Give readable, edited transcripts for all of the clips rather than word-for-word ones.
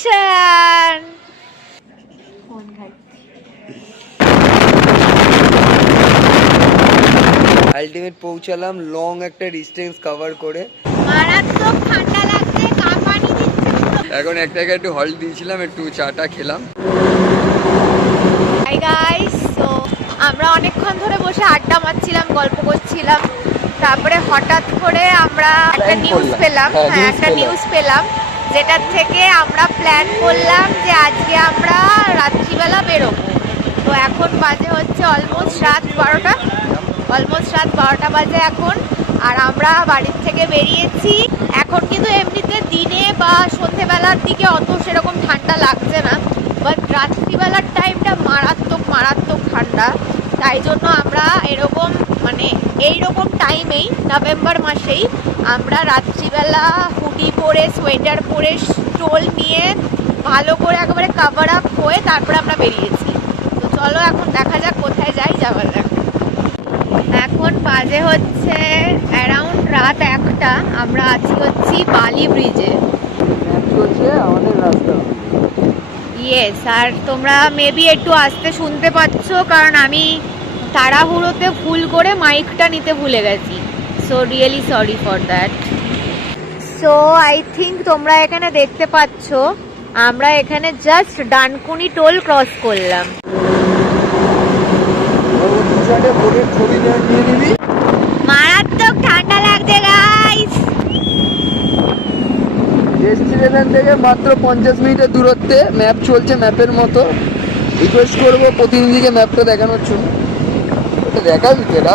Destination. Ultimate পৌঁছালাম long একটা distance cover করে। মারাত্মক ঠান্ডা লাগছে, কাঁপানি দিচ্ছে। এখন এক জায়গায় একটু হল্ট দিয়েছিলাম, একটু চাটা খেলাম। হাই গাইস, সো আমরা অনেকক্ষণ ধরে বসে আড্ডা মারছিলাম, গল্প করছিলাম। তারপরে হঠাৎ করে আমরা একটা নিউজ পেলাম, একটা নিউজ পেলাম যেটার থেকে আমরা প্ল্যান করলাম যে আজকে আমরা রাত্রিবেলা বেরোবো। তো এখন বাজে হচ্ছে অলমোস্ট রাত 12টা বাজে এখন। আর আমরা বাড়ির থেকে বেরিয়েছি। এখন কিন্তু এমনিতে দিনে বা সন্ধেবেলার দিকে অত সেরকম ঠান্ডা লাগছে না, বাট রাত্রিবেলার টাইমটা মারাত্মক ঠান্ডা। তাই জন্য আমরা এইরকম টাইমেই নভেম্বর মাসেই আমরা রাত্রিবেলা হুডি পরে, সোয়েটার পরে, স্টোল নিয়ে ভালো করে একেবারে কভার আপ হয়ে তারপরে আমরা বেরিয়েছি। তো চলো এখন দেখা যাক কোথায় যাওয়া যাক। এখন বাজে হচ্ছে অ্যারাউন্ড রাত 1টা। আমরা আছি বালি ব্রিজে। আমাদের রাস্তা ইয়েস, আর তোমরা মেবি একটু আস্তে শুনতে পাচ্ছ কারণ আমি তাড়াহুড়োতে ভুল করে মাইকটা নিতে ভুলে গেছি। So really sorry for that. So I think তোমরা এখানে দেখতে পাচ্ছ আমরা এখানে জাস্ট ডানকুনি টোল ক্রস করলাম। মারাত্মক ঠান্ডা লাগছে গাইস। ডেস্টিনেশন থেকে মাত্র 50 মিনিটের দূরত্বে ম্যাপ চলছে, ম্যাপের মতো। রিকোয়েস্ট করবো প্রতিনিধিকে ম্যাপটা দেখানোর জন্য। ওটা দেখাবি কেরা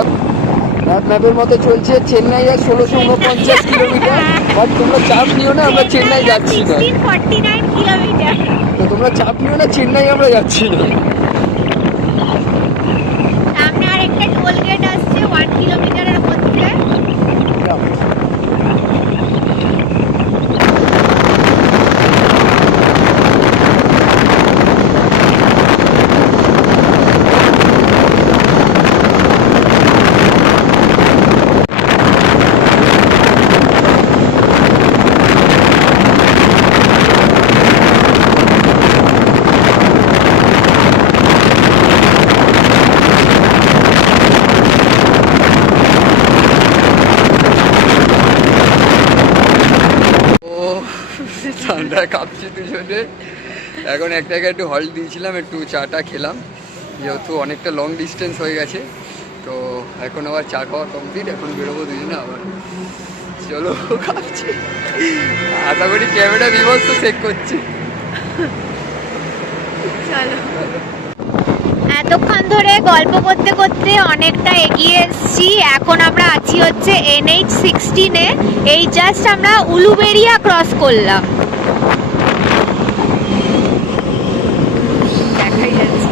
ম্যাপের মতো চলছে। চেন্নাই আর 1649 কিলোমিটার। বাট তোমরা চাপ নিও না, আমরা চেন্নাই যাচ্ছি না। 1649 কিলোমিটার। তো তোমরা চাপ নিও না, চেন্নাই আমরা যাচ্ছি না। সামনে আরেকটা টোল গেট আসছে 1 কিলোমিটারের মধ্যে। ঠান্ডায় কাঁপছি দুজনে। এখন এক জায়গায় একটু হল্ট দিয়েছিলাম, একটু চাটা খেলাম, যেহেতু অনেকটা লং ডিস্টেন্স হয়ে গেছে। তো এখন আবার চা খাওয়া কমপ্লিট, এখন বেরোবো দুজনে আবার। চলো, কাঁপছি। আশা করি ক্যামেরা বিভৎস চেক করছি। চলো, এতক্ষণ ধরে গল্প করতে করতে অনেকটা এগিয়ে এসেছি। এখন আমরা আছি হচ্ছে NH16-এ। এই জাস্ট আমরা উলুবেড়িয়া ক্রস করলাম। দেখাই যাচ্ছে।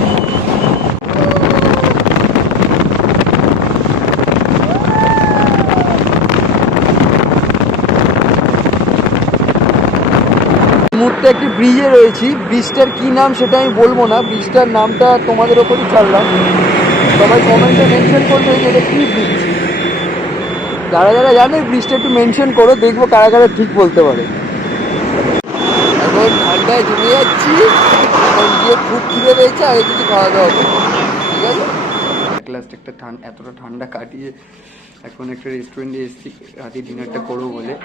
মুহূর্তে একটি ব্রিজে রয়েছি। ব্রিজটার কি নাম সেটা আমি বলবো না, ব্রিজটার নামটা তোমাদের ওপরই ছাড়লাম। সবাই কমেন্টে মেনশন করবে যে এটা কী ব্রিজ। যারা যারা জানে ব্রিজটা একটু মেনশন করো, দেখবো কারা কারা ঠিক বলতে পারে। এখন ঠান্ডায় জমে যাচ্ছি, এখন গিয়ে খুব খিদে পেয়েছে, আগে কিছু খাওয়া দাওয়া করবো, ঠিক আছে? লাস্ট একটা এতটা ঠান্ডা কাটিয়ে এখন একটা রেস্টুরেন্টে এসেছি রাতে ডিনারটা করবো বলে।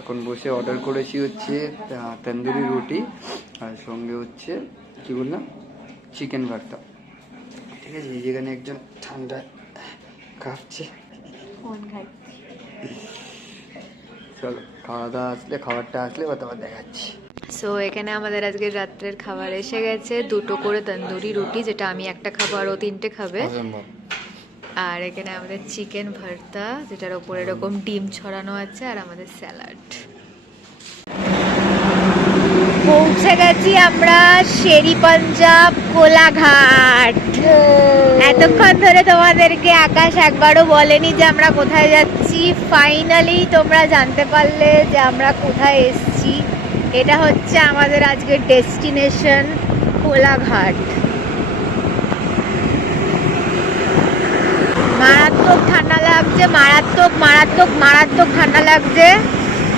এখন বসে অর্ডার করেছি হচ্ছে তন্দুরি রুটি, আর সঙ্গে হচ্ছে কী বললাম, চিকেন ভর্তা। ঠিক আছে, যেখানে একজন ঠান্ডা কাঁপছে। চলো, খাবারটা আসলে তারপর দেখাচ্ছি। সো এখানে আমাদের আজকে রাত্রের খাবার এসে গেছে, 2টো করে তন্দুরি রুটি, যেটা আমি একটা খাবো আর ও 3টে খাবে। আর এখানে আমাদের চিকেন ভর্তা, যেটার ওপরে এরকম ডিম ছড়ানো আছে, আর আমাদের স্যালাড। পৌঁছে গেছি আমরা শেরি পাঞ্জাব কোলাঘাট। এতক্ষণ ধরে তোমাদেরকে আকাশ একবারও বলেনি যে আমরা কোথায় যাচ্ছি। ফাইনালি তোমরা জানতে পারলে যে আমরা কোথায় এসেছি। এটা হচ্ছে আমাদের আজকের ডেস্টিনেশন, কোলাঘাট। মারাত্মক ঠান্ডা লাগছে, মারাত্মক ঠান্ডা লাগছে।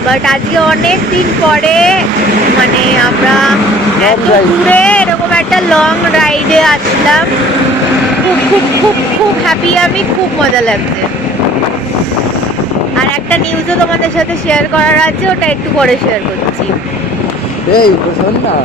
বাট আজকে অনেক দিন পরে আমরা লং এত রাইড। দূরে এরকম একটা লং রাইডে আসলাম, খুব খুব খুব খুব হ্যাপি আমি, খুব মজা লাগছে। আর একটা নিউজও তোমাদের সাথে শেয়ার করার আছে, ওটা একটু পরে শেয়ার করছি। এই শোন না,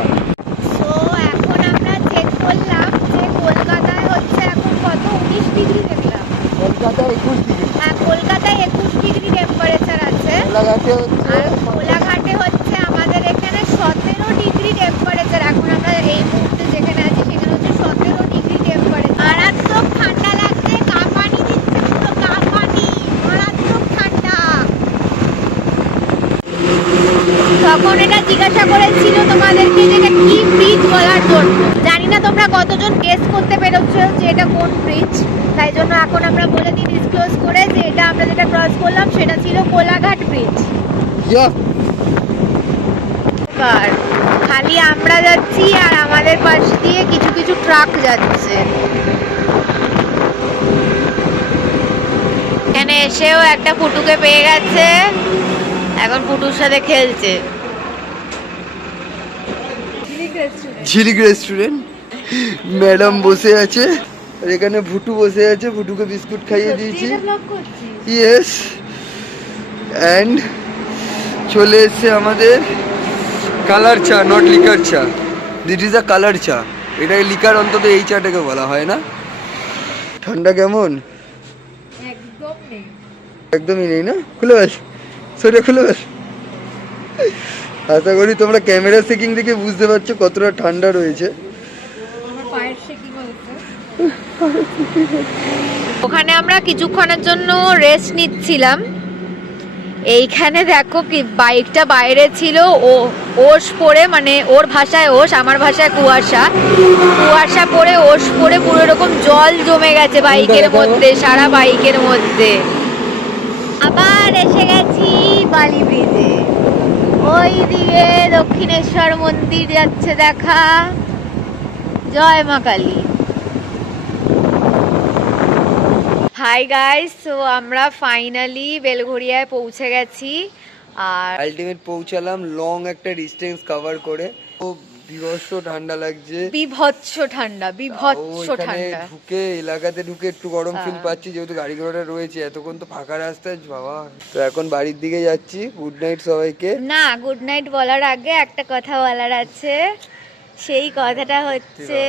তো এখন আমরা চেক করলাম যে কলকাতায় হচ্ছে এখন কত, 19 ডিগ্রি দেখলাম। কলকাতায় 21 ডিগ্রি, হ্যাঁ, কলকাতায় 21 ডিগ্রি টেম্পারেচার আছে। কোলাঘাটে হচ্ছে আর কোলাঘাটে হচ্ছে আমাদের এখানে 17 ডিগ্রি টেম্পারেচার। এখন আমরা এই মুহূর্তে যেখানে আছি সেখানে হচ্ছে 17 ডিগ্রি টেম্পারেচার। মারাত্মক ঠান্ডা লাগছে, কাঁপানি দিচ্ছে, পুরো কাঁপানি, মারাত্মক ঠান্ডা। তখন এটা জিজ্ঞাসা করেছিল তোমাদেরকে যে এটা কি ব্রিজ বলার জন্য। জানি না তোমরা কতজন গেস করতে পেরেছ যে এটা কোন ব্রিজ, তাই জন্য এখন আমরা বলে দিই ডিসক্লোজ করে যে এটা আমরা যেটা ক্রস করলাম সেটা ছিল কোলাঘাট ব্রিজ। আর খালি আমরা যাচ্ছি আর আমাদের পাশ দিয়ে কিছু কিছু ট্রাক যাচ্ছে। এখানে এসেও একটা পুটুকে পেয়ে গেছে, এখন পুটুর সাথে খেলছে। ঝিলিক রেস্টুরেন্ট, ম্যাডাম বসে আছে আর এখানে ভুটু বসে আছে, ভুটুকে বিস্কুট খাইয়ে দিয়েছি। ইয়েস, অ্যান্ড চলে এসছে আমাদের কালার চা, নট লিকার চা। দিট ইজ আ কালার চা। এটাকে লিকার অন্তত এই চাটাকে বলা হয় না। ঠান্ডা কেমন? একদমই নেই না? খুলে বেশ, শরীরে খুলে বেশ। আশা করি তোমরা ক্যামেরা সেকিং দেখে বুঝতে পারছো কতটা ঠান্ডা রয়েছে। ওখানে আমরা কিছুক্ষণের জন্য রেস্ট নিচ্ছিলাম। এইখানে দেখো কি বাইকটা বাইরে ছিল, ও ওশ পড়ে, মানে ওর ভাষায় ওশ, আমার ভাষায় কুয়াশা, কুয়াশা পড়ে ওশ পড়ে পুরো এরকম জল জমে গেছে বাইকের মধ্যে, সারা বাইকের মধ্যে। আবার এসে গেছি বালি ব্রিজে। ওই দিকে দক্ষিণেশ্বর মন্দির যাচ্ছে দেখা, জয় মা কালী। হাই গাইস, তো আমরা ফাইনালি বেলঘরিয়ায় পৌঁছে গেছি আর আলটিমেট পৌঁছালাম লং একটা ডিস্টেন্স কভার করে। খুব বিভৎস ঠান্ডা লাগছে, বিভৎস ঠান্ডা, বিভৎস ওইখানে ঠান্ডা। ঢুকে এলাকাতে ঢুকে একটু গরম ফিল হ্যাঁ। পাচ্ছি যেহেতু গাড়ি ঘোড়া রয়েছে। এতক্ষণ তো ফাঁকা রাস্তায় বাবা। তো এখন বাড়ির দিকে যাচ্ছি। গুড নাইট সবাইকে। না, গুড নাইট বলার আগে একটা কথা বলার আছে। সেই কথাটা হচ্ছে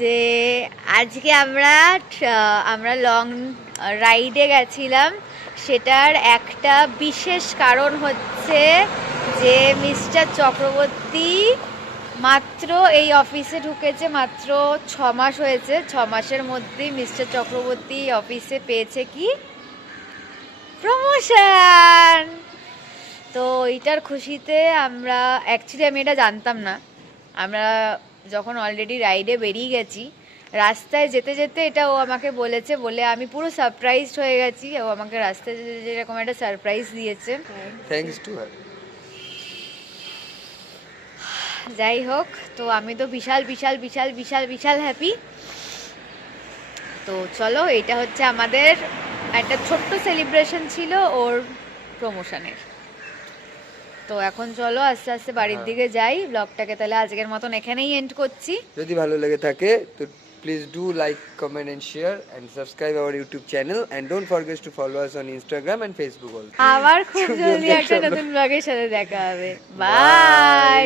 যে আজকে আমরা লং রাইডে গেছিলাম, সেটার একটা বিশেষ কারণ হচ্ছে যে মিস্টার চক্রবর্তী মাত্র এই অফিসে ঢুকেছে, মাত্র 6 মাস হয়েছে। 6 মাসের মধ্যেই মিস্টার চক্রবর্তী অফিসে পেয়েছে কি, প্রমোশন। তো এইটার খুশিতে আমরা, অ্যাকচুয়ালি আমি এটা জানতাম না, আমরা যখন অলরেডি রাইডে বেরিয়ে গেছি, রাস্তায় যেতে যেতে এটা ও আমাকে বলেছে, বলে আমি পুরো সারপ্রাইজড হয়ে গেছি। ও আমাকে রাস্তায় যেতে যেরকম একটা সারপ্রাইজ দিয়েছে। Thanks to her. যাই হোক, তো আমি তো বিশাল বিশাল বিশাল বিশাল বিশাল হ্যাপি। তো চলো, এটা হচ্ছে আমাদের একটা ছোট্ট সেলিব্রেশন ছিল ওর প্রমোশনের। তো এখন চলো আস্তে আস্তে বাড়ির দিকে যাই। ব্লগটাকে তাহলে আজকের মতন এখানেই এন্ড করছি। যদি ভালো লেগে থাকে তো please do like, comment and share and subscribe our YouTube channel and don't forget to follow us on Instagram and Facebook also. আবার খুব জলদি একটা নতুন ব্লগের সাথে দেখা হবে। বাই।